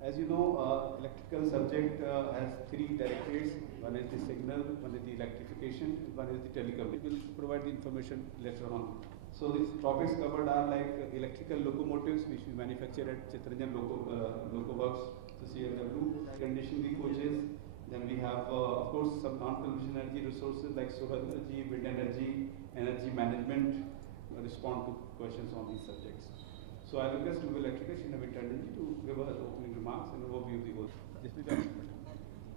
As you know, electrical subject has three directorates. One is the signal, one is the electrification, one is the telecom. We will provide the information later on. So these topics covered are like electrical locomotives, which we manufacture at Chittaranjan Loco Works, so CLW, conditioning coaches. Then we have, of course, some non-conventional energy resources like solar energy, wind energy, energy management, respond to questions on these subjects. So I request Google Electrification of Energy to give us opening remarks and overview of the whole.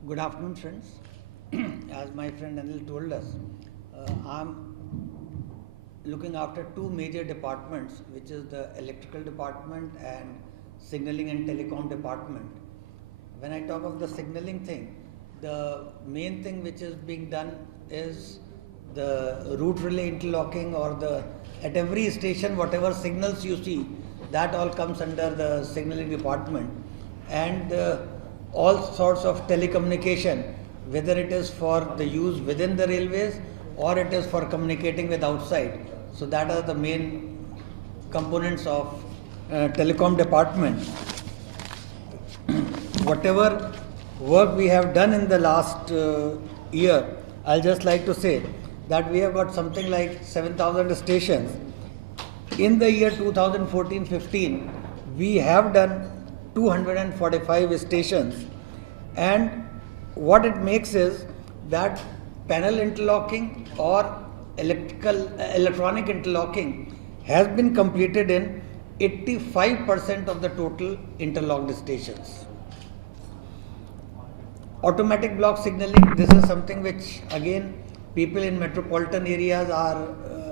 Good afternoon, friends. As my friend Anil told us, I'm looking after two major departments, which is the electrical department and signaling and telecom department. When I talk of the signaling thing, the main thing which is being done is the route relay interlocking, or at every station whatever signals you see, that all comes under the signaling department, and all sorts of telecommunication, whether it is for the use within the railways or it is for communicating with outside. So that are the main components of telecom department. Whatever work we have done in the last year, I'll just like to say that we have got something like 7,000 stations. In the year 2014-15, we have done 245 stations, and what it makes is that panel interlocking or electronic interlocking has been completed in 85% of the total interlocked stations. Automatic block signaling, this is something which again people in metropolitan areas are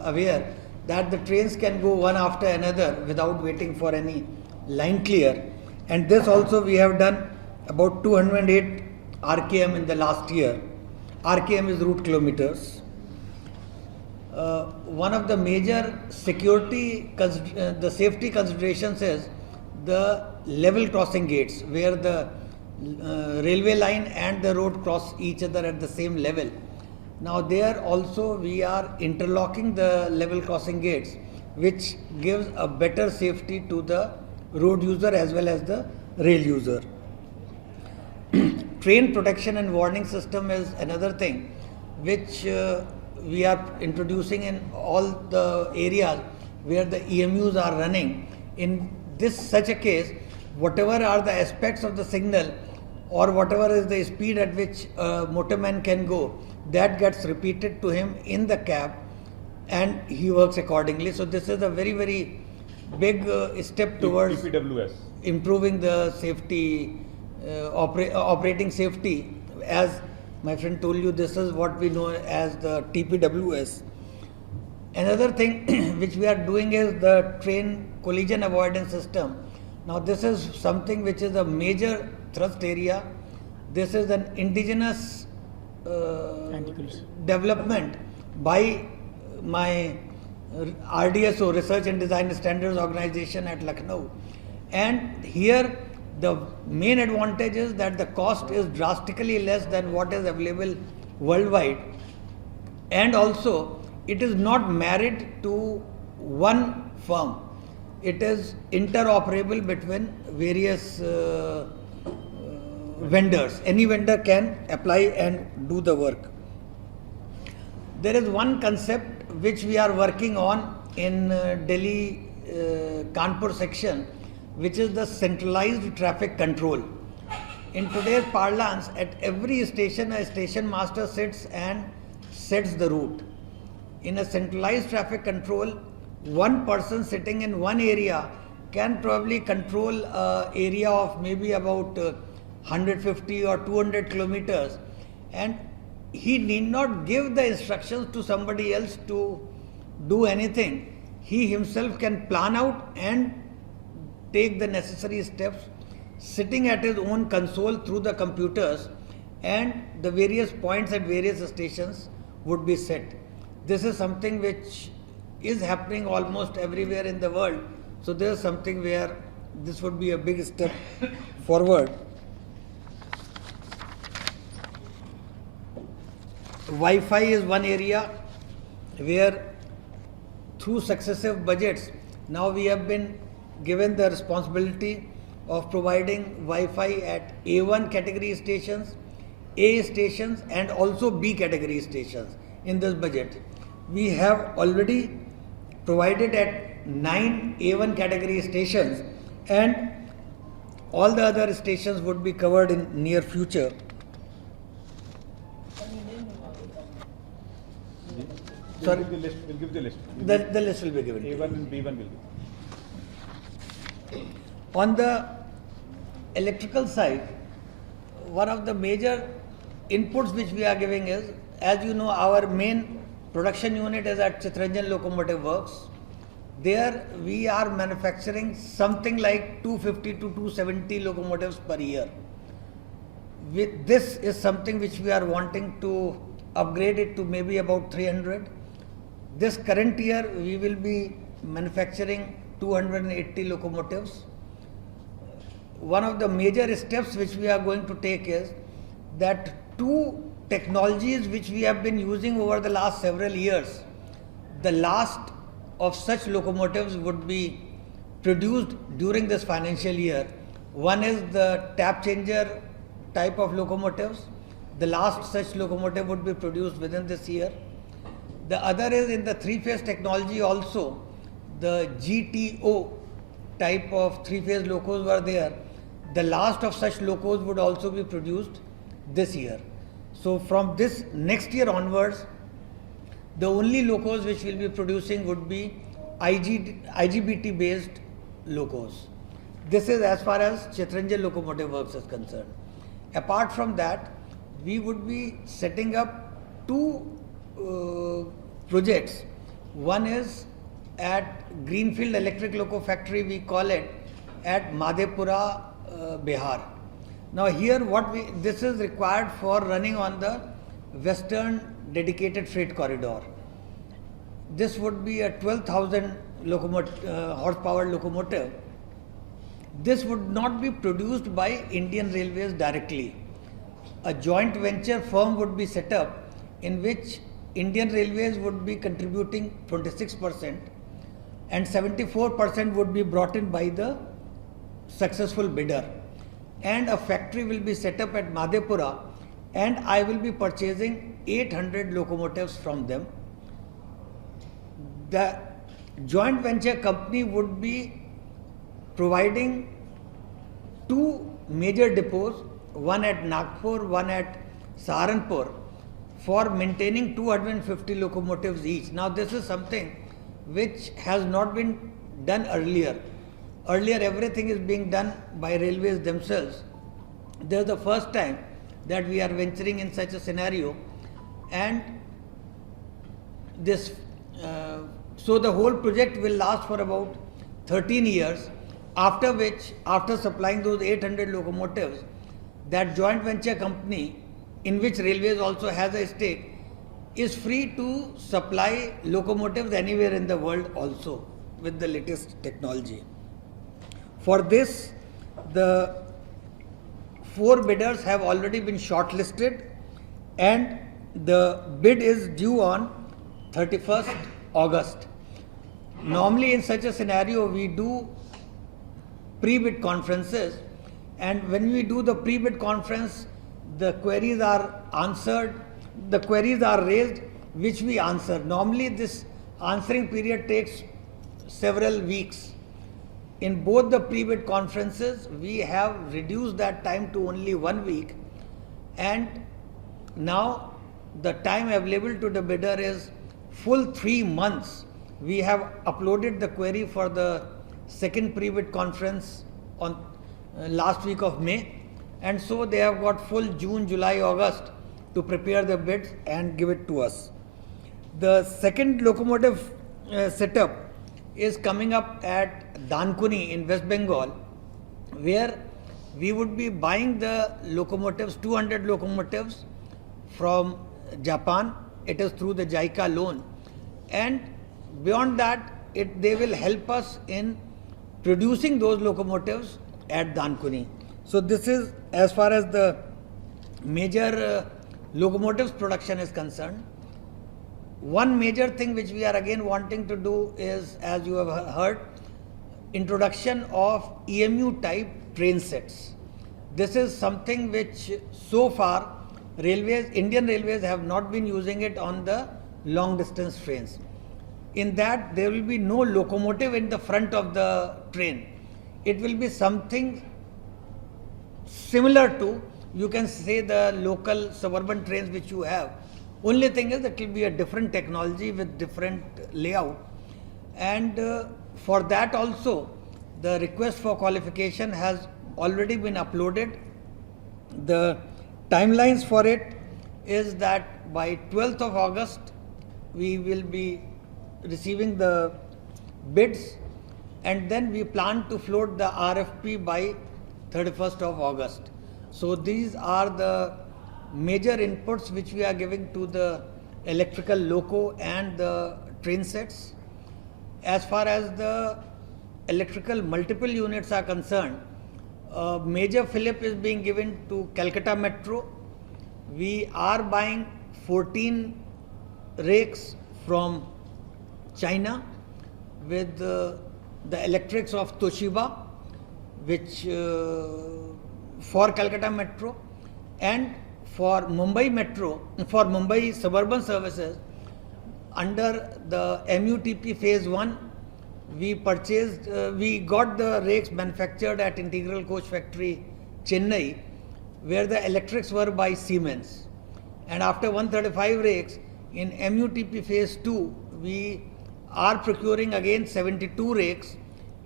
aware that the trains can go one after another without waiting for any line clear, and this also we have done about 208 RKM in the last year. RKM is route kilometers. One of the major safety considerations is the level crossing gates, where the railway line and the road cross each other at the same level. Now there also we are interlocking the level crossing gates, which gives a better safety to the road user as well as the rail user. Train protection and warning system is another thing which we are introducing in all the areas where the EMUs are running. In such a case, whatever are the aspects of the signal or whatever is the speed at which a motorman can go, that gets repeated to him in the cab and he works accordingly. So this is a very, very big step towards TPWS. Improving the safety, operating safety. As my friend told you, this is what we know as the TPWS. Another thing which we are doing is the train collision avoidance system. Now this is something which is a major thrust area. This is an indigenous development by my RDSO, Research and Design Standards Organization at Lucknow. And here the main advantage is that the cost is drastically less than what is available worldwide, and also it is not married to one firm. It is interoperable between various vendors. Any vendor can apply and do the work. There is one concept which we are working on in Delhi Kanpur section, which is the centralized traffic control. In today's parlance, at every station, a station master sits and sets the route. In a centralized traffic control, one person sitting in one area can probably control an area of maybe about 150 or 200 kilometers, and he need not give the instructions to somebody else to do anything. He himself can plan out and take the necessary steps sitting at his own console through the computers, and the various points at various stations would be set. This is something which is happening almost everywhere in the world. So there is something where this would be a big step forward. Wi-Fi is one area where through successive budgets, now we have been given the responsibility of providing Wi-Fi at A1 category stations, A stations and also B category stations in this budget. We have already provided at 9 A1 category stations and all the other stations would be covered in near future. Sorry? We'll give the list. The list will be given. A1 and B1 will be. On the electrical side, one of the major inputs which we are giving is, as you know, our main production unit is at Chittaranjan Locomotive Works. There we are manufacturing something like 250 to 270 locomotives per year. This is something which we are wanting to upgrade it to maybe about 300. This current year we will be manufacturing 280 locomotives. One of the major steps which we are going to take is that two technologies which we have been using over the last several years, the last of such locomotives would be produced during this financial year. One is the tap changer type of locomotives. The last such locomotive would be produced within this year. The other is in the three-phase technology also. The GTO type of three-phase locos were there. The last of such locos would also be produced this year. So from this next year onwards, the only locos which we'll be producing would be IGBT based locos. This is as far as Chittaranjan Locomotive Works is concerned. Apart from that, we would be setting up two projects. One is at Greenfield Electric Loco Factory, we call it, at Madhepura, Bihar. Now here this is required for running on the Western Dedicated Freight Corridor. This would be a 12,000 horsepower locomotive. This would not be produced by Indian Railways directly. A joint venture firm would be set up in which Indian Railways would be contributing 26% and 74% would be brought in by the successful bidder. And a factory will be set up at Madhepura and I will be purchasing 800 locomotives from them. The joint venture company would be providing two major depots, one at Nagpur, one at Saharanpur, for maintaining 250 locomotives each. Now this is something which has not been done earlier. Earlier everything is being done by railways themselves. This is the first time that we are venturing in such a scenario, and this so the whole project will last for about 13 years, after which, after supplying those 800 locomotives, that joint venture company, in which railways also has a stake, is free to supply locomotives anywhere in the world also with the latest technology. For this, the 4 bidders have already been shortlisted and the bid is due on 31st August. Normally in such a scenario we do pre-bid conferences, and when we do the pre-bid conference, the queries are answered, the queries are raised which we answer. Normally this answering period takes several weeks. In both the pre-bid conferences, we have reduced that time to only 1 week, and now the time available to the bidder is full 3 months. We have uploaded the query for the second pre-bid conference on last week of May, and so they have got full June, July, August to prepare the bids and give it to us. The second locomotive setup is coming up at Dankuni in West Bengal, where we would be buying the locomotives, 200 locomotives from Japan. It is through the JICA loan, and beyond that they will help us in producing those locomotives at Dankuni. So this is as far as the major locomotives production is concerned. One major thing which we are again wanting to do is, as you have heard, introduction of EMU type train sets. This is something which so far Indian Railways have not been using it on the long distance trains. In that there will be no locomotive in the front of the train. It will be something similar to, you can say, the local suburban trains which you have. Only thing is that it will be a different technology with different layout, and for that also the request for qualification has already been uploaded. The timelines for it is that by 12th of August we will be receiving the bids, and then we plan to float the RFP by 31st of August. So these are the major inputs which we are giving to the electrical loco and the train sets. As far as the electrical multiple units are concerned, major fillip is being given to Calcutta Metro. We are buying 14 rakes from China with the electrics of Toshiba, which for Calcutta Metro, and for Mumbai Metro, for Mumbai suburban services, under the MUTP phase 1, we got the rakes manufactured at Integral Coach Factory, Chennai, where the electrics were by Siemens. And after 135 rakes, in MUTP phase 2, we are procuring again 72 rakes,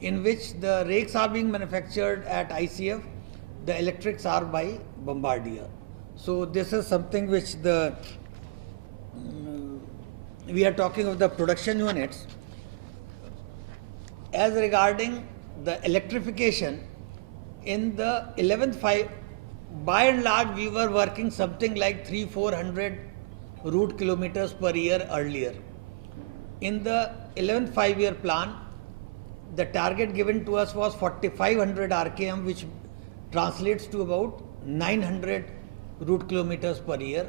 in which the rakes are being manufactured at ICF, the electrics are by Bombardier. So this is something which we are talking of the production units. As regarding the electrification, in the 11th 5, by and large we were working something like 300-400 route kilometers per year earlier. In the 11th 5-year plan, the target given to us was 4500 RKM, which translates to about 900 route kilometers per year.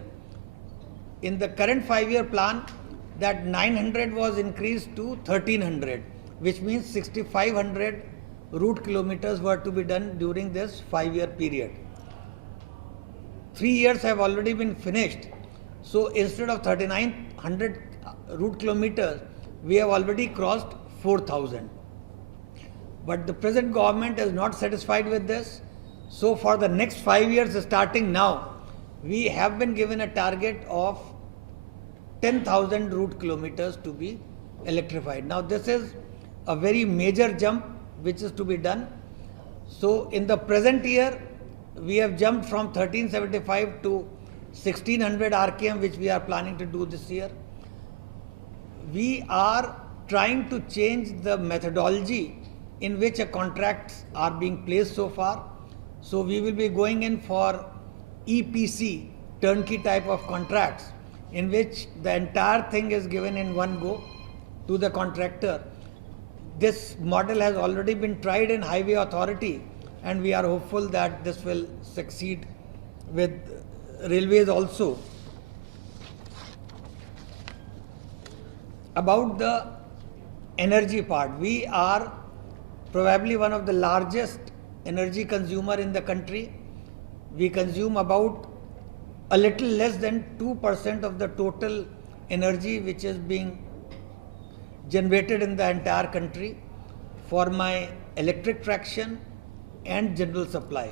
In the current 5-year plan, that 900 was increased to 1300, which means 6500 route kilometers were to be done during this 5-year period. 3 years have already been finished. So instead of 3900 route kilometers, we have already crossed 4000. But the present government is not satisfied with this. So for the next 5 years starting now, we have been given a target of 10,000 route kilometers to be electrified. Now this is a very major jump which is to be done. So in the present year, we have jumped from 1375 to 1600 RKM, which we are planning to do this year. We are trying to change the methodology in which contracts are being placed so far. So we will be going in for EPC, turnkey type of contracts, in which the entire thing is given in one go to the contractor. This model has already been tried in Highway Authority, and we are hopeful that this will succeed with railways also. About the energy part, we are probably one of the largest energy consumer in the country. We consume about a little less than 2% of the total energy which is being generated in the entire country for my electric traction and general supply.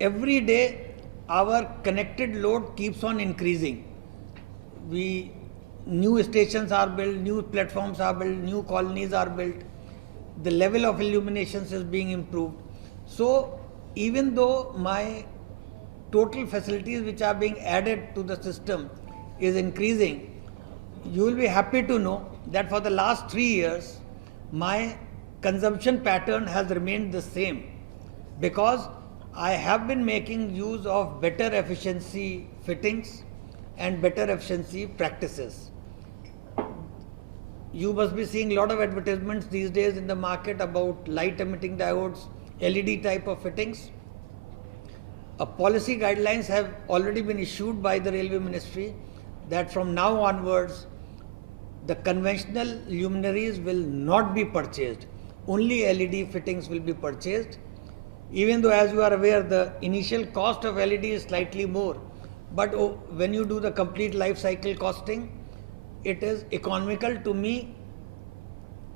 Every day our connected load keeps on increasing. New stations are built, new platforms are built, new colonies are built, the level of illuminations is being improved. So even though my total facilities which are being added to the system is increasing, you will be happy to know that for the last 3 years, my consumption pattern has remained the same, because I have been making use of better efficiency fittings and better efficiency practices. You must be seeing a lot of advertisements these days in the market about light emitting diodes, LED type of fittings. Policy guidelines have already been issued by the Railway Ministry that from now onwards, the conventional luminaries will not be purchased. Only LED fittings will be purchased, Even though, as you are aware, the initial cost of LED is slightly more, but when you do the complete life cycle costing, it is economical to me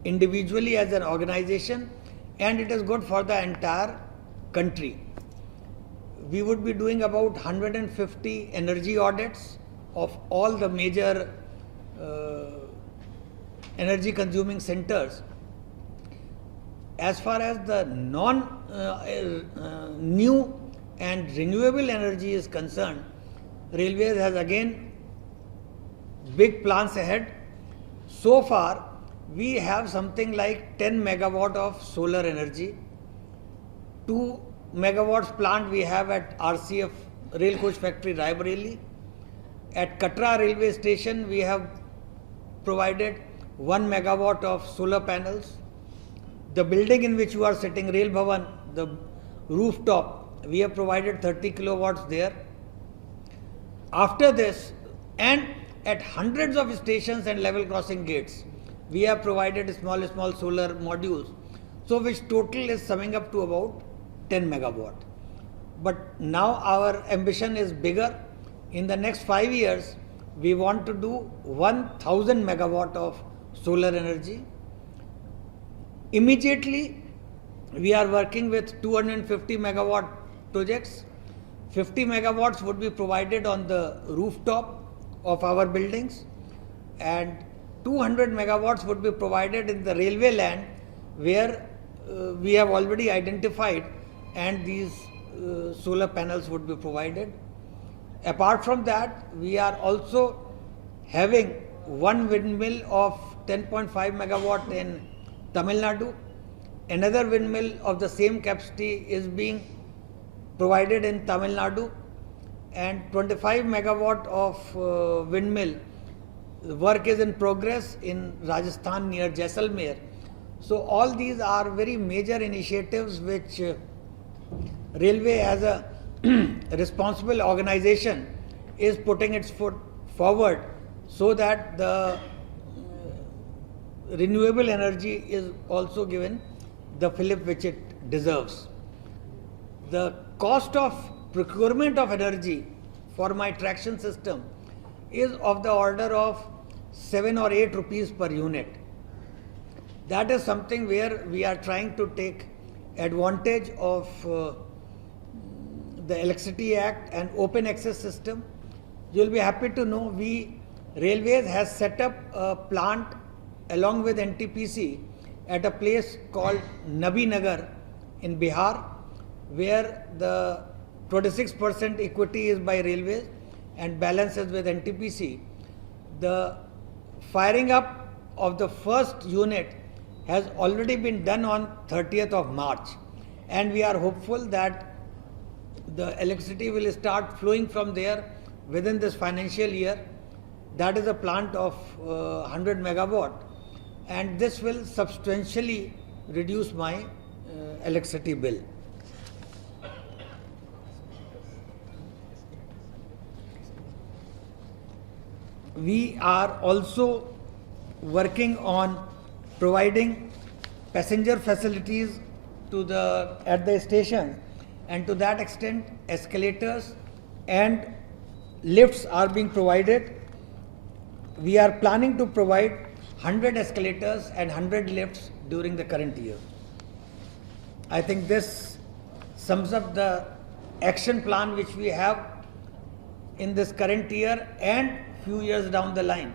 individually as an organization, and it is good for the entire country. We would be doing about 150 energy audits of all the major energy consuming centers. As far as the new and renewable energy is concerned, Railways has again big plans ahead. So far, we have something like 10 megawatt of solar energy, 2 megawatts plant we have at RCF Rail Coach Factory Raebareli. At Katra railway station, we have provided 1 megawatt of solar panels. The building in which you are sitting, Rail Bhavan, the rooftop, we have provided 30 kilowatts there. After this, and at hundreds of stations and level crossing gates, we have provided small solar modules, so which total is summing up to about 10 megawatt. But now our ambition is bigger. In the next 5 years, we want to do 1000 megawatt of solar energy. Immediately, we are working with 250 megawatt projects. 50 megawatts would be provided on the rooftop of our buildings, and 200 megawatts would be provided in the railway land, where we have already identified, and these solar panels would be provided. Apart from that, we are also having one windmill of 10.5 megawatt in Tamil Nadu. Another windmill of the same capacity is being provided in Tamil Nadu, and 25 megawatt of windmill work is in progress in Rajasthan near Jaisalmer. So all these are very major initiatives which Railway as a responsible organization is putting its foot forward, so that the renewable energy is also given the fillip which it deserves. The cost of procurement of energy for my traction system is of the order of 7 or 8 rupees per unit. That is something where we are trying to take advantage of the Electricity Act and open access system. You will be happy to know Railways has set up a plant along with NTPC at a place called Nabi Nagar in Bihar, where the 26% equity is by Railways and balance is with NTPC. The firing up of the first unit has already been done on 30th of March, and we are hopeful that the electricity will start flowing from there within this financial year. That is a plant of 100 megawatt, and this will substantially reduce my electricity bill. We are also working on providing passenger facilities at the station, and to that extent escalators and lifts are being provided. We are planning to provide 100 escalators and 100 lifts during the current year. I think this sums up the action plan which we have in this current year and few years down the line.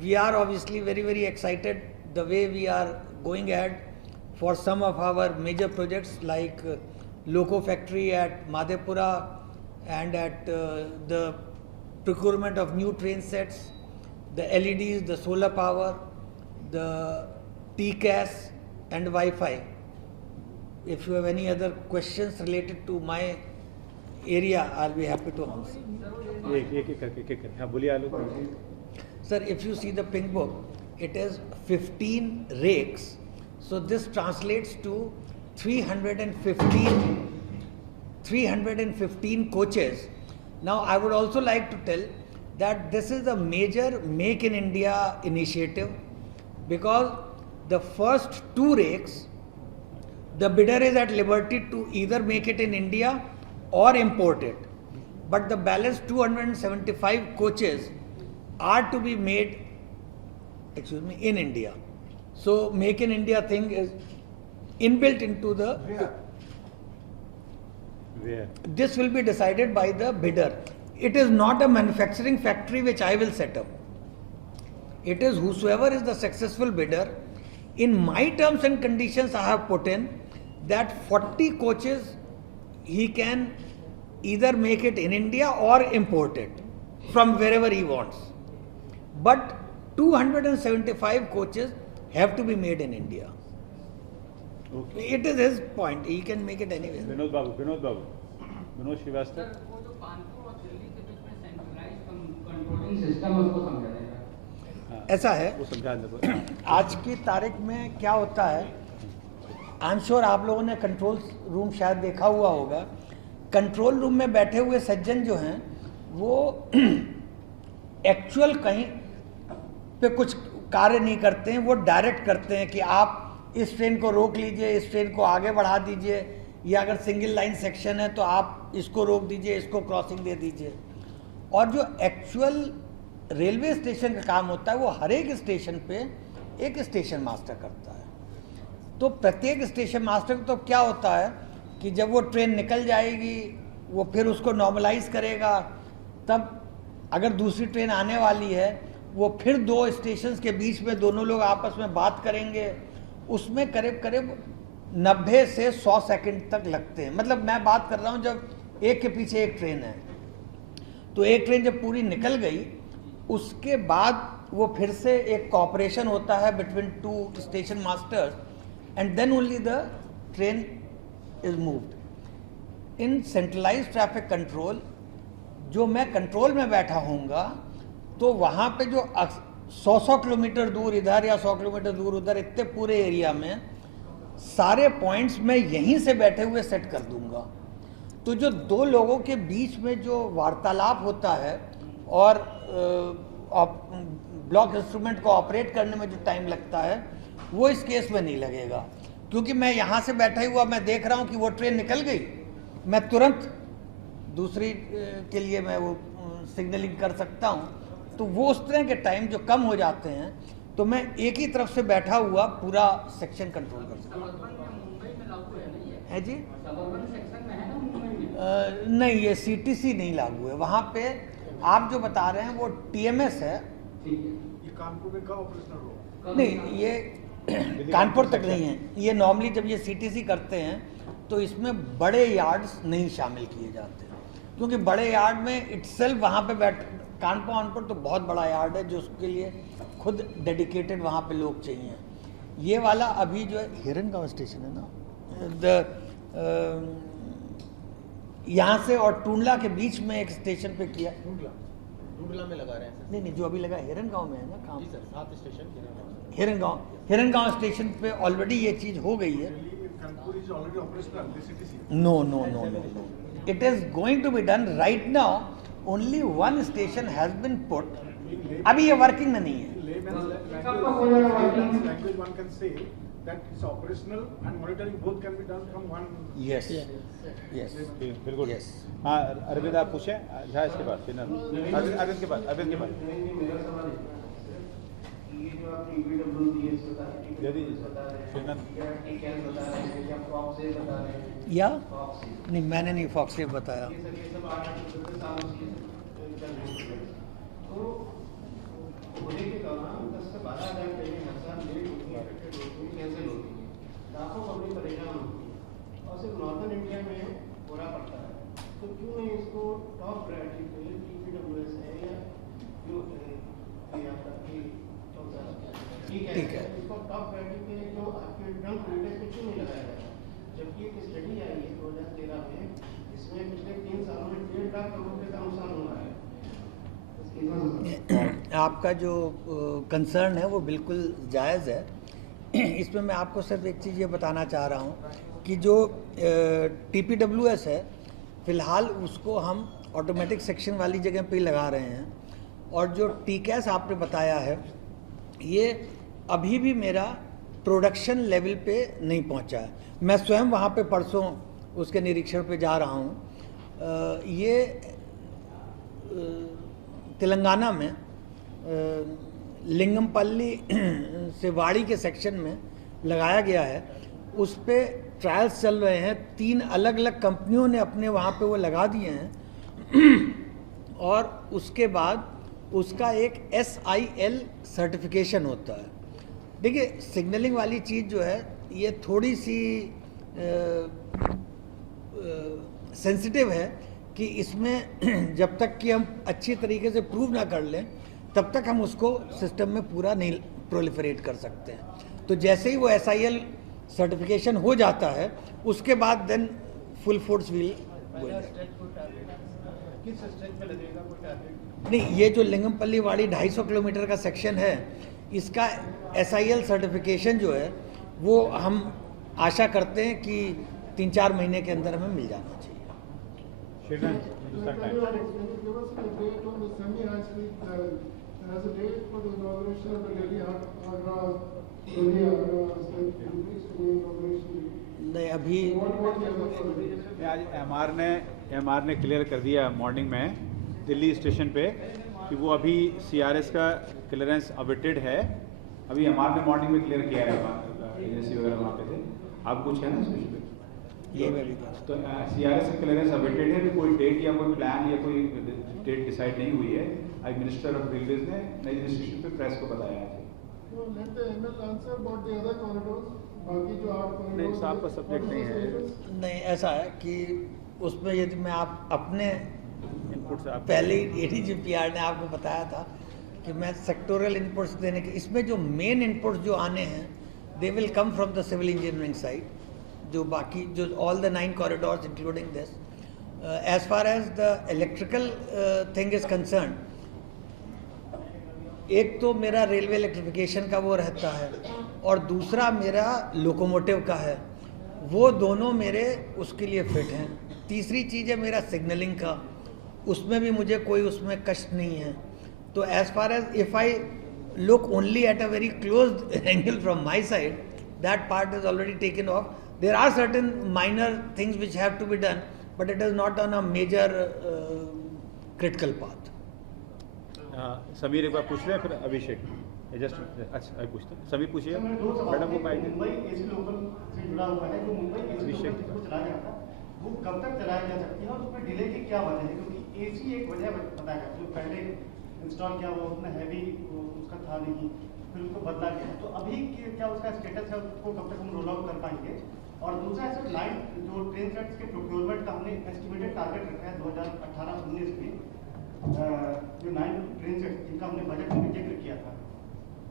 We are obviously very, very excited the way we are going ahead for some of our major projects like Loco factory at Madhepura, and at the procurement of new train sets, the LEDs, the solar power, the TCAS and Wi-Fi. If you have any other questions related to my area, I'll be happy to answer. Sir, if you see the pink book, it is 15 rakes. So this translates to 315 coaches. Now, I would also like to tell that this is a major Make in India initiative, because the first 2 rakes, the bidder is at liberty to either make it in India or import it. But the balance 275 coaches are to be made, in India. So make in India thing is inbuilt into the. Where? This will be decided by the bidder. It is not a manufacturing factory which I will set up. It is whosoever is the successful bidder. In my terms and conditions, I have put in that 40 coaches he can either make it in India or import it from wherever he wants. But 275 coaches have to be made in India. Okay. It is his point. He can make it anywhere. Vinod Srivastava. Sir वो जो कानपुर और दिल्ली के बीच में centralised controlling system है उसको समझा देगा। ऐसा है, वो समझा दो। आज की तारीख में क्या होता है, आई एम श्योर आप लोगों ने कंट्रोल रूम शायद देखा हुआ होगा। कंट्रोल रूम में बैठे हुए सज्जन जो हैं वो एक्चुअल कहीं पे कुछ कार्य नहीं करते हैं, वो डायरेक्ट करते हैं कि आप इस ट्रेन को रोक लीजिए, इस ट्रेन को आगे बढ़ा दीजिए, या अगर सिंगल लाइन सेक्शन है तो आप इसको रोक दीजिए, इसको क्रॉसिंग दे दीजिए। और जो एक्चुअल रेलवे स्टेशन का काम होता है वो हर एक स्टेशन पे एक स्टेशन मास्टर करता है। तो प्रत्येक स्टेशन मास्टर को तो क्या होता है कि जब वो ट्रेन निकल जाएगी वो फिर उसको नॉर्मलाइज करेगा, तब अगर दूसरी ट्रेन आने वाली है वो फिर दो स्टेशन के बीच में दोनों लोग आपस में बात करेंगे, उसमें करीब करीब 90 से 100 सेकंड तक लगते हैं। मतलब मैं बात कर रहा हूँ जब एक के पीछे एक ट्रेन है, तो एक ट्रेन जब पूरी निकल गई उसके बाद वो फिर से एक कॉपरेशन होता है between two station masters and then only the train is moved. In centralised traffic control जो मैं कंट्रोल में बैठा होऊंगा तो वहाँ पे जो 100 किलोमीटर दूर इधर या 100 किलोमीटर दूर उधर इतने पूरे एरिया में सारे पॉइंट्स मैं यहीं से बैठे हुए सेट कर दूंगा। तो जो दो लोगों के बीच में जो वार्तालाप होता है और ब्लॉक इंस्ट्रूमेंट को ऑपरेट करने में जो टाइम लगता है वो इस केस में नहीं लगेगा, क्योंकि मैं यहाँ से बैठा हुआ मैं देख रहा हूँ कि वो ट्रेन निकल गई, मैं तुरंत दूसरी के लिए मैं वो सिग्नलिंग कर सकता हूँ। तो वो उस तरह के टाइम जो कम हो जाते हैं तो मैं एक ही तरफ से बैठा हुआ पूरा सेक्शन कंट्रोल कर सकता हूँ। मुंबई में लागू है नहीं है जी? सबर्बन सेक्शन में है ना मुंबई में? नहीं, ये सीटीसी नहीं लागू है। वहाँ पे आप जो बता रहे हैं वो टीएमएस है। ठीक है। ये कानपुर में कब ऑपरेशनल होगा? नहीं, ये कानपुर तक नहीं है। ये नॉर्मली जब ये सीटीसी करते हैं तो इसमें बड़े यार्ड्स नहीं शामिल किए जाते, क्योंकि बड़े यार्ड में इटसेल्फ वहाँ पे कानपुर तो बहुत बड़ा यार्ड है जो उसके लिए खुद डेडिकेटेड वहाँ पे लोग चाहिए। ये वाला अभी जो है हिरनगांव स्टेशन है ना, यहाँ से और टूंडला के बीच में एक स्टेशन पे किया। डूडला में लगा रहे हैं नहीं, जो अभी लगा हिरनगांव में है ना काम। जी सर, 7 स्टेशन हिरनगांव स्टेशन पे ऑलरेडी ये चीज हो गई है। Kanpur is already operational the CTC. No. It is going to be done right now. Only one station has been put. अभी ये वर्किंग में नहीं है। Language one can say that it's operational and monitoring both can be done from one. Yes. बिल्कुल। Yes. हाँ, अरविंद आप पूछे झा इसके बाद फिर अरविंद के बाद मेरा सवाल ये जो आप EPWDS बता रहे हैं, यदि बता रहे हैं, फिर या TCAS बता रहे हैं, या FOX से बता रहे हैं, या FOX से। नहीं, मैंने नहीं फॉक्स से बताया। ये सब 8-10 सालों से चल रही है। तो होने के दौरान 10 से 12 हज़ार ट्रेनें हर साल लेट होती हैं, इफेक्टेड होती हैं, कैंसिल होती हैं, लाखों पब्लिक परेशान होती है और सिर्फ नॉर्दर्न इंडिया में हो रहा पड़ता है। तो क्यों नहीं इसको टॉप प्रायोरिटी पे EPWS है या जो आपका ठीक है, इसको टॉप प्रायोरिटी पे जो आपके ड्रम प्रोटेस्ट पे क्यों नहीं लगाया जाता? जबकि एक स्टडी आई है 2013 में, इसमें पिछले 3 सालों में 1.5 लाख करोड़ रुपये का नुकसान हुआ है। आपका जो कंसर्न है वो बिल्कुल जायज़ है। इसमें मैं आपको सिर्फ एक चीज़ ये बताना चाह रहा हूँ कि जो TPWS है फ़िलहाल उसको हम ऑटोमेटिक सेक्शन वाली जगह पे ही लगा रहे हैं, और जो TCAS आपने बताया है ये अभी भी मेरा प्रोडक्शन लेवल पे नहीं पहुंचा है। मैं स्वयं वहाँ पे परसों उसके निरीक्षण पे जा रहा हूँ। ये तेलंगाना में लिंगमपल्ली से वाड़ी के सेक्शन में लगाया गया है। उस पे ट्रायल्स चल रहे हैं, 3 अलग अलग कंपनियों ने अपने वहाँ पे वो लगा दिए हैं और उसके बाद उसका एक SIL सर्टिफिकेशन होता है। देखिए, सिग्नलिंग वाली चीज़ जो है ये थोड़ी सी सेंसिटिव है कि इसमें जब तक कि हम अच्छी तरीके से प्रूव ना कर लें तब तक हम उसको सिस्टम में पूरा नहीं प्रोलिफरेट कर सकते हैं। तो जैसे ही वो SIL सर्टिफिकेशन हो जाता है उसके बाद देन फुल फोर्स विल किस स्टेज पे लगेगा कोई टारगेट? नहीं, ये जो लिंगमपल्ली वाड़ी 250 किलोमीटर का सेक्शन है, इसका SIL सर्टिफिकेशन जो है वो हम आशा करते हैं कि 3-4 महीने के अंदर हमें मिल जाना चाहिए। Shrinan, Hindustan Times. Can you give us an update on the semi-high speed travel? There is a date for the inauguration of the Delhi-Agra state inauguration. नहीं, अभी What the other projects? आज MR ने clear कर दिया morning में Delhi station पे कि वो अभी CRS का क्लियरेंस अवेटेड है। अभी MR ने मॉर्निंग में क्लियर किया है, एजेंसी वगैरह वहाँ पे थे। आप कुछ है ना स्टेशन पे? ये मैं भी कह तो CRS का क्लियरेंस अवेटेड है, कोई डेट या कोई प्लान या कोई डेट डिसाइड नहीं हुई है। आज मिनिस्टर ऑफ रेलवेज ने नई रजिस्ट्रेशन पे प्रेस को बताया है। So let the ML answer about the other corridors. बाकी जो 8 corridors नहीं, साहब का subject नहीं है। नहीं, ऐसा है कि उसमें यदि मैं आप अपने इनपुट से आप पहले ही ADG-PR ने आपको बताया था कि मैं सेक्टोरल इनपुट्स देने के, इसमें जो मेन इनपुट्स जो आने हैं they will come from the civil engineering side. जो बाकी जो all the 9 corridors including this, as far as the electrical thing is concern, एक तो मेरा रेलवे इलेक्ट्रिफिकेशन का वो रहता है और दूसरा मेरा लोकोमोटिव का है। वो दोनों मेरे उसके लिए फिट हैं। तीसरी चीज़ है मेरा सिग्नलिंग का, उसमें भी मुझे कोई उसमें कष्ट नहीं है। तो as far as if I look only at a very close angle from my side, that part is already taken off. There are certain minor things which have to be done, but it is not on a major critical path. Sameer एक बार पूछ लें, फिर अभिषेक। Just अच्छा अभी पूछते हैं। समीर पूछिए मैडम, वो माइक मुंबई एसी लोकल से जुड़ा हुआ है, जो मुंबई एसी अभिषेक। लोकल को चलाया गया था, वो कब तक चलाया जा सकती है और उसमें डिले की क्या वजह है? क्योंकि एसी एक वजह बताया गया, जो पहले इंस्टॉल किया वो उतना हैवी उसका था नहीं, फिर उसको बदला गया। तो अभी क्या उसका स्टेटस है, उसको कब तक हम रोल आउट कर पाएंगे? और दूसरा ऐसे लाइन जो ट्रेन सेट्स के प्रोक्योरमेंट का हमने एस्टिमेटेड टारगेट रखा है 2018-19 में, जो 9 ट्रेन सेट्स जिनका हमने बजट में जिक्र किया था,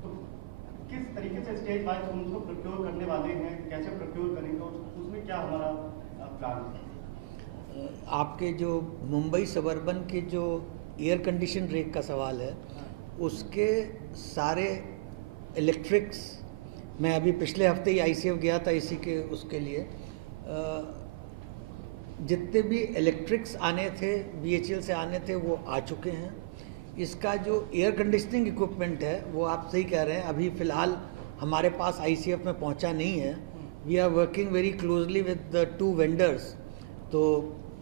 तो किस तरीके से स्टेज वाइज हम उसको प्रोक्योर करने वाले हैं, कैसे प्रोक्योर करेंगे, उसमें क्या हमारा प्लान है? आपके जो मुंबई सबर्बन के जो एयर कंडीशन रेक का सवाल है, उसके सारे इलेक्ट्रिक्स, मैं अभी पिछले हफ्ते ही ICF गया था इसी के उसके लिए, जितने भी इलेक्ट्रिक्स आने थे BHEL से आने थे वो आ चुके हैं। इसका जो एयर कंडीशनिंग इक्विपमेंट है वो आप सही कह रहे हैं, अभी फ़िलहाल हमारे पास ICF में पहुंचा नहीं है। We are working very closely with the 2 vendors, तो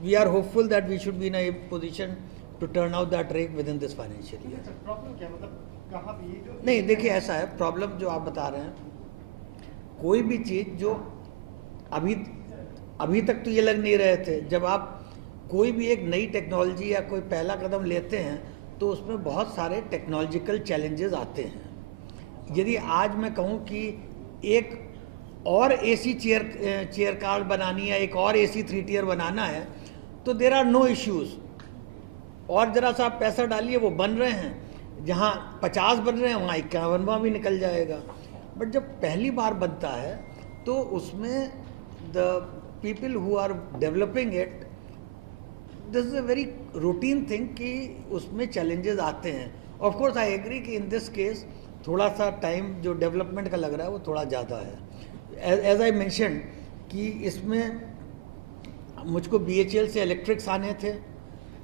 we are hopeful that we should be in a position to turn out that rake within this financial year. Problem क्या, मतलब कहाँ पे ये जो नहीं, देखिए ऐसा है, प्रॉब्लम जो आप बता रहे हैं, कोई भी चीज़ जो अभी तक तो ये लग नहीं रहे थे, जब आप कोई भी एक नई टेक्नोलॉजी या कोई पहला कदम लेते हैं तो उसमें बहुत सारे टेक्नोलॉजिकल चैलेंजेस आते हैं। यदि आज मैं कहूँ कि एक और AC चेयर कार बनानी है, एक और AC 3 tier बनाना है, तो देर आर नो इश्यूज़, और ज़रा सा आप पैसा डालिए वो बन रहे हैं। जहाँ 50 बन रहे हैं वहाँ 51वां भी निकल जाएगा। बट जब पहली बार बनता है तो उसमें the people who are developing it, this is a very routine thing कि उसमें चैलेंजेस आते हैं। ऑफ कोर्स आई एग्री कि इन दिस केस थोड़ा सा टाइम जो डेवलपमेंट का लग रहा है वो थोड़ा ज़्यादा है। एज आई मेंशन कि इसमें मुझको BHEL से इलेक्ट्रिक्स आने थे,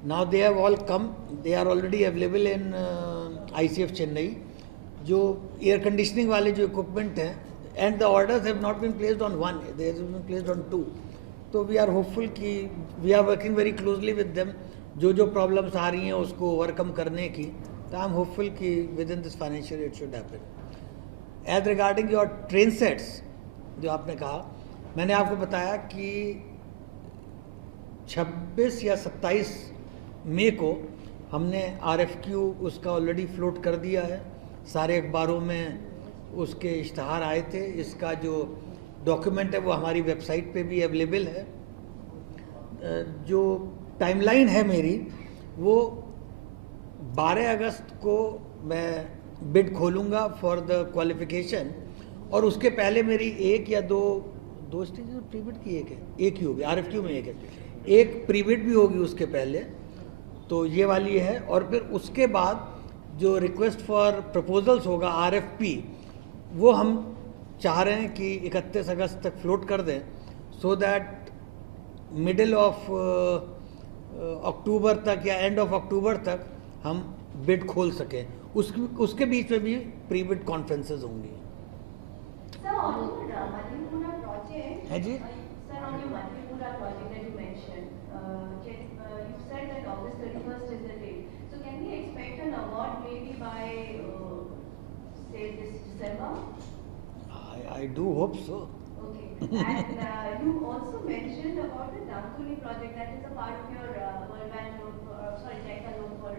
now they have all come, they are already available in ICF Chennai. जो एयर कंडीशनिंग वाले जो इक्विपमेंट हैं and the orders have not been placed on one, they have been placed on two. So we are hopeful कि we are working very closely with them. जो problems आ रही हैं उसको overcome करने की, तो I am hopeful कि within this financial year it should happen. As regarding your train sets, जो आपने कहा, मैंने आपको बताया कि 26 या 27 मई को हमने RFQ उसका ऑलरेडी फ्लोट कर दिया है, सारे अखबारों में उसके इश्तहार आए थे. इसका जो डॉक्यूमेंट है वो हमारी वेबसाइट पे भी अवेलेबल है. जो टाइमलाइन है मेरी, वो 12 अगस्त को मैं बिड खोलूँगा फॉर द क्वालिफिकेशन, और उसके पहले मेरी एक या दो स्टेज प्री बिड की एक ही होगी, RFQ में एक है, एक प्री बिड भी होगी उसके पहले, तो ये वाली है. और फिर उसके बाद जो रिक्वेस्ट फॉर प्रपोजल्स होगा RFP, वो हम चाह रहे हैं कि 31 अगस्त तक फ्लोट कर दें, so that middle of October तक या एंड ऑफ अक्टूबर तक हम बिड खोल सकें. उसके बीच में भी प्री बिड कॉन्फ्रेंसेज होंगी. Sir, on your Madhepura project, है जी. Sir, on your Madhepura project that you mentioned, you said that August 31st is the date. So can we expect an award maybe by, say, this December? I do hope so. Okay. And you also mentioned about the Dankuni project that is a part of your World Bank loan for, JICA loan for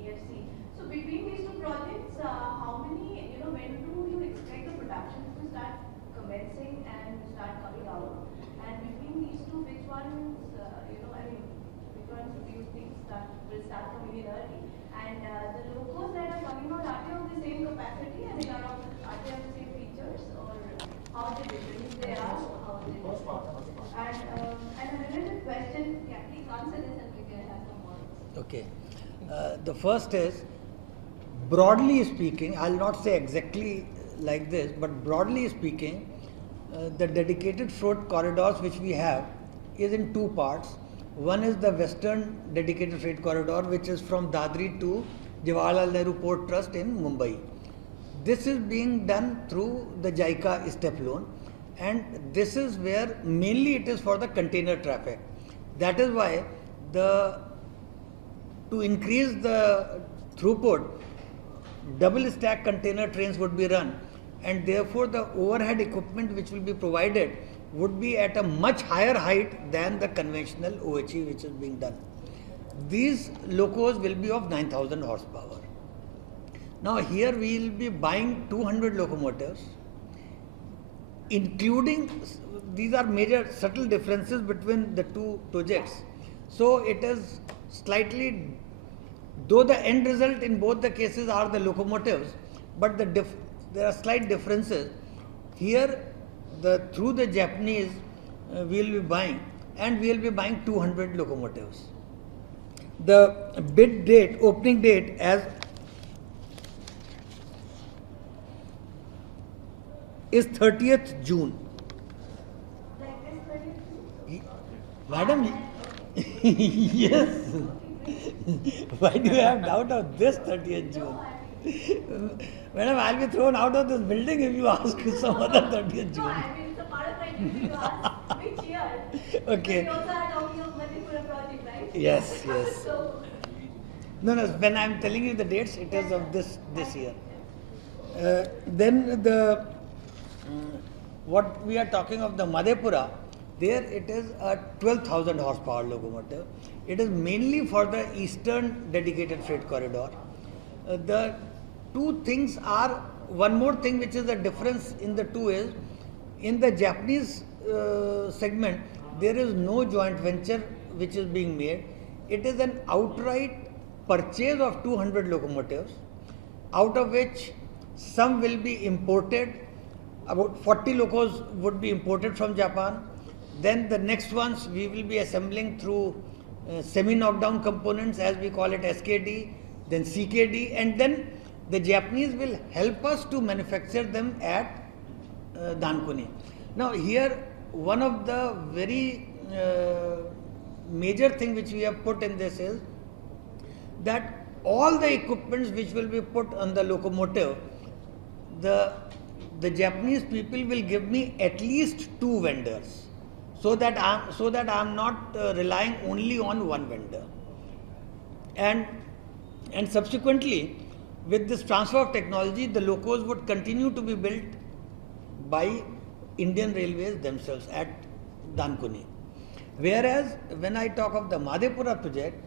EFC. So between these two projects, how many, when do you expect the productions to start commencing and start coming out? And between these two, which ones, which ones do you think will start coming in early? And the locos that are coming out, are they of the same capacity and are they of the same features, or how are they different? If they are, how are they different? And a related question, please answer this and we can have some more. Okay. The first is, broadly speaking, I'll not say exactly like this, but broadly speaking, the dedicated freight corridors which we have is in two parts. One is the western dedicated freight corridor, which is from Dadri to Jawaharlal Nehru Port Trust in Mumbai. This is being done through the JICA step loan, and this is where mainly it is for the container traffic. That is why to increase the throughput, double stack container trains would be run, and therefore the overhead equipment which will be provided would be at a much higher height than the conventional OHE which is being done. These locos will be of 9,000 horsepower. Now here we will be buying 200 locomotives, including, these are major subtle differences between the two projects. So it is slightly, though the end result in both the cases are the locomotives, but there are slight differences. Here through the Japanese we will be buying, and we will be buying 200 locomotives. The bid date, opening date is 30th June. Like this 30th? Madam, yes. Why do you have doubt of this 30th June? Madam, I'll be thrown out of this building if you ask some other 30th June. No, it's a part of my duty to ask which year. Okay. We also are talking of Madhepura project, right? Yes, yes. So, No, when I'm telling you the dates, it is of this year. Then what we are talking of the Madhepura, there it is a 12,000 horsepower locomotive. It is mainly for the eastern dedicated freight corridor. The two things are, one more thing which is the difference in the two is, in the Japanese segment, there is no joint venture which is being made. It is an outright purchase of 200 locomotives, out of which some will be imported. About 40 locos would be imported from Japan. Then the next ones we will be assembling through semi-knockdown components, as we call it, SKD, then CKD, and then the Japanese will help us to manufacture them at Dankuni. Now here, one of the very major thing which we have put in this is that all the equipments which will be put on the locomotive, the the Japanese people will give me at least 2 vendors, so that I'm not relying only on one vendor. And subsequently, with this transfer of technology, the locos would continue to be built by Indian Railways themselves at Dankuni. Whereas when I talk of the Madhepura project,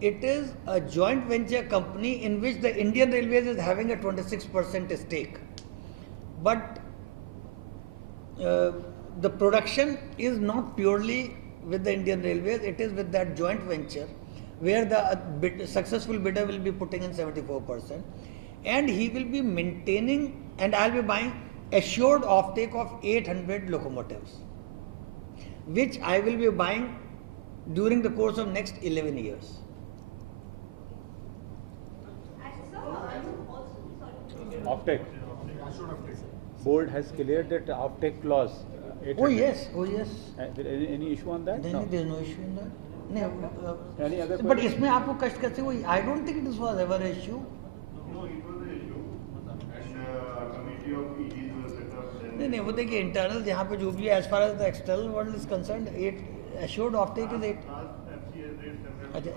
it is a joint venture company in which the Indian Railways is having a 26% stake. But the production is not purely with the Indian Railways, it is with that joint venture where the successful bidder will be putting in 74%, and he will be maintaining, and I'll be buying assured offtake of 800 locomotives, which I will be buying during the course of next 11 years. And so, are you also, sorry. Offtake. Board has cleared that offtake clause. Oh yes, oh yes. Any issue on that? No. There is no issue in that. Any other But question? इसमें आपको कष्ट कैसे हुई? I don't think this was ever an issue. No, it was an issue, and a committee of EDs was set up. Then नहीं वो देखिए internal जहाँ पे जो भी as far as the external world is concerned, assured offtake is 8. अच्छा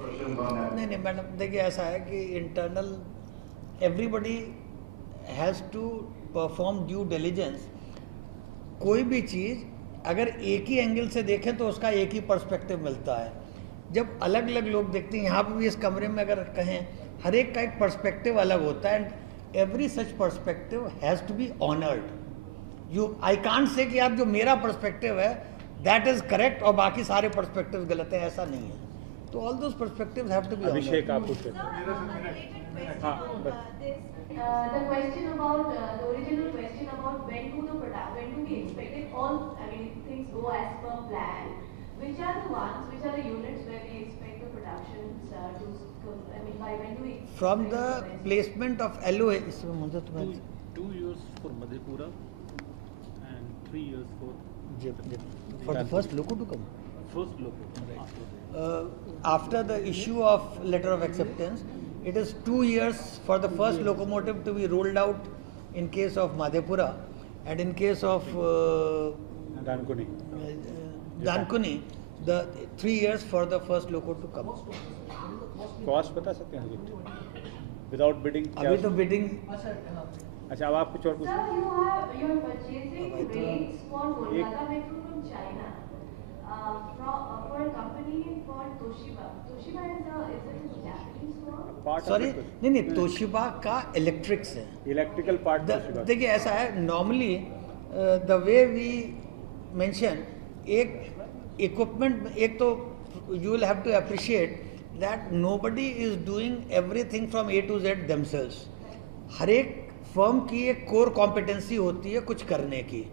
नहीं madam देखिए ऐसा है कि internal everybody has to perform due diligence. कोई भी चीज़ अगर एक ही एंगल से देखें तो उसका एक ही पर्सपेक्टिव मिलता है. जब अलग अलग लोग देखते हैं, यहाँ पर भी इस कमरे में अगर कहें, हर एक का एक पर्सपेक्टिव अलग होता है, and every such perspective has to be honoured. I can't say कि आप जो मेरा पर्सपेक्टिव है दैट इज करेक्ट और बाकी सारे पर्सपेक्टिव गलत है, ऐसा नहीं है. तो all those perspectives have to be Abhishek आप पूछ Sir, रहे a related question हाँ, on बस. this. The question about the original question about when do we expect it? All, I mean, if things go as per plan, which are the units where we expect the productions to? I mean, by when do we? From expect the the commencement? Placement of LOA. इसमें मुझे तुम्हें 2 years for Madhepura and 3 years for for the first loco to come. first loco. After the issue of letter of acceptance, it is 2 years for the first locomotive to be rolled out in case of Madhepura, and in case of Dankuni. Dankuni, the 3 years for the first loco to come. Cost बता सकते हैं कुछ? Without bidding अभी तो bidding अच्छा अब आप कुछ और Sir, पूछिए. you're purchasing rates for Kolkata Metro from China, for a company called Toshiba. Toshiba is a Japanese firm. Part sorry नहीं तोशिबा का इलेक्ट्रिक्स है. इलेक्ट्रिकल पार्ट देखिए ऐसा है, normally the way we mention एक इक्विपमेंट, एक तो you will have to appreciate that nobody is doing everything from A to Z themselves. हर एक फर्म की एक कोर कॉम्पिटेंसी होती है कुछ करने की.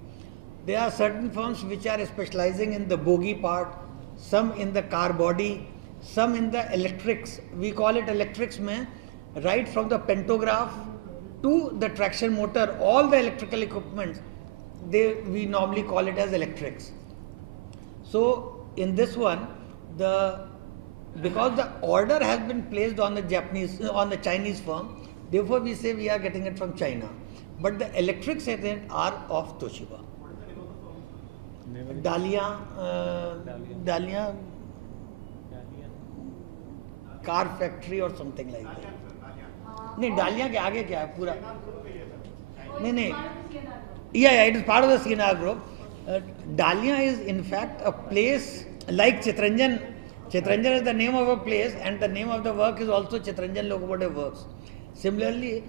There are certain firms which are specializing in the bogie part, some in the car body, some in the electrics. We call it electrics में, right from the pantograph to the traction motor, all the electrical equipment, we normally call it as electrics. So in this one, because the order has been placed on the Chinese firm, therefore we say we are getting it from China. But the electrics are of Toshiba. Dalian car factory or something like that. नहीं डालिया के आगे क्या है पूरा? नहीं yeah, it is part of the CNR group. Dalia is in fact a place like Chitranjan. Chitranjan is the name of a place, and the name of the work is also Chitranjan Locomotive Works. Similarly,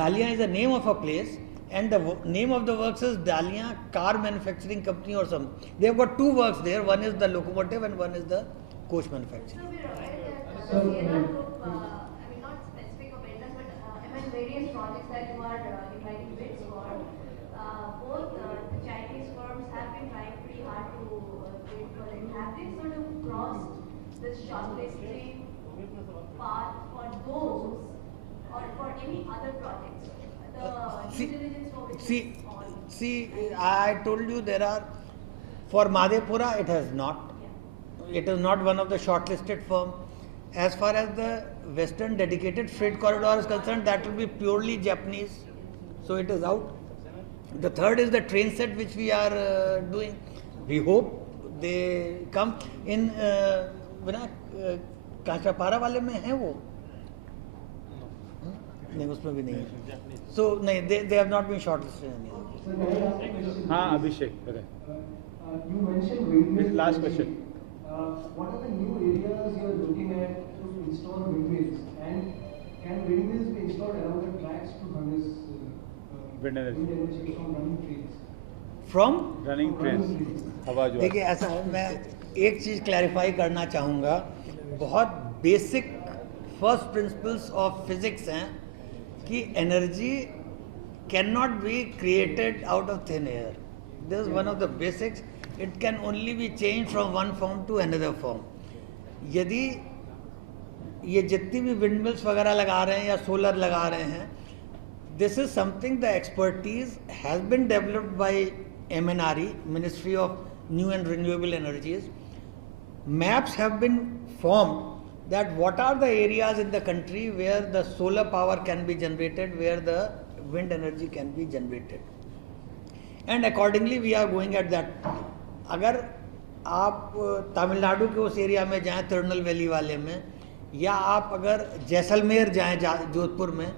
Dalia is the name of a place, and the name of the works is Dalia Car Manufacturing Company or some. They have got 2 works there. One is the locomotive and one is the coach manufacturing. So we're aware that the CNR group, I mean not specific of vendors, but among various projects that you are inviting bids for, both the Chinese firms have been trying pretty hard to bid for it. Have they sort of crossed this shortlisting path for those or for any other projects? The due diligence for which is on. See, I told you there are, for Madhepura it has not. It is not one of the shortlisted firm. As far as the Western Dedicated Freight Corridor is concerned, that will be purely Japanese. So it is out. The third is the train set which we are doing. We hope they come in. कांचापारा वाले में है वो नहीं, उसमें भी नहीं है. So नहीं, they have not been shortlisted. हाँ अभिषेक You mentioned windmills. Last question. What are the new areas you are looking at to install windmills, and can windmills be installed around the tracks to harness Wind energy. from running trains? From running train आवाज देखिए ऐसा है, मैं एक चीज़ clarify करना चाहूँगा. बहुत basic first principles of physics हैं कि energy can not be created out of thin air. This is one of the basics. It can only be change from one form to another form. यदि ये जितनी भी windmills वगैरह लगा रहे हैं या सोलर लगा रहे हैं, this is something the expertise has been developed by MNRE, Ministry of New and Renewable Energies. Maps have been formed that what are the areas in the country where the solar power can be generated, where the wind energy can be generated, and accordingly we are going at that. अगर आप तमिलनाडु के उस area में जाएं तिरुनेल valley वाले में, या आप अगर जैसलमेर जाएं जोधपुर में,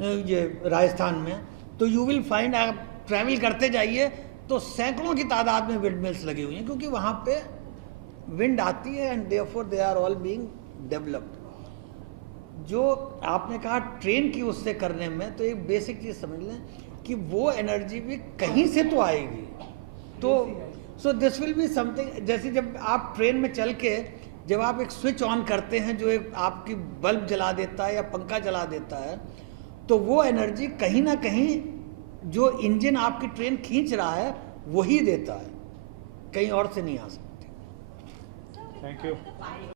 ये राजस्थान में, तो यू विल फाइंड, आप ट्रैवल करते जाइए तो सैकड़ों की तादाद में विंड मिल्स लगी हुई हैं, क्योंकि वहाँ पे विंड आती है and therefore they are all being developed. जो आपने कहा ट्रेन की उससे करने में, तो एक बेसिक चीज़ समझ लें कि वो एनर्जी भी कहीं से तो आएगी. तो so this will be something, जैसे जब आप ट्रेन में चल के जब आप एक स्विच ऑन करते हैं जो एक आपकी बल्ब जला देता है या पंखा जला देता है, तो वो एनर्जी कहीं ना कहीं जो इंजन आपकी ट्रेन खींच रहा है वही देता है, कहीं और से नहीं आ सकती. Thank you.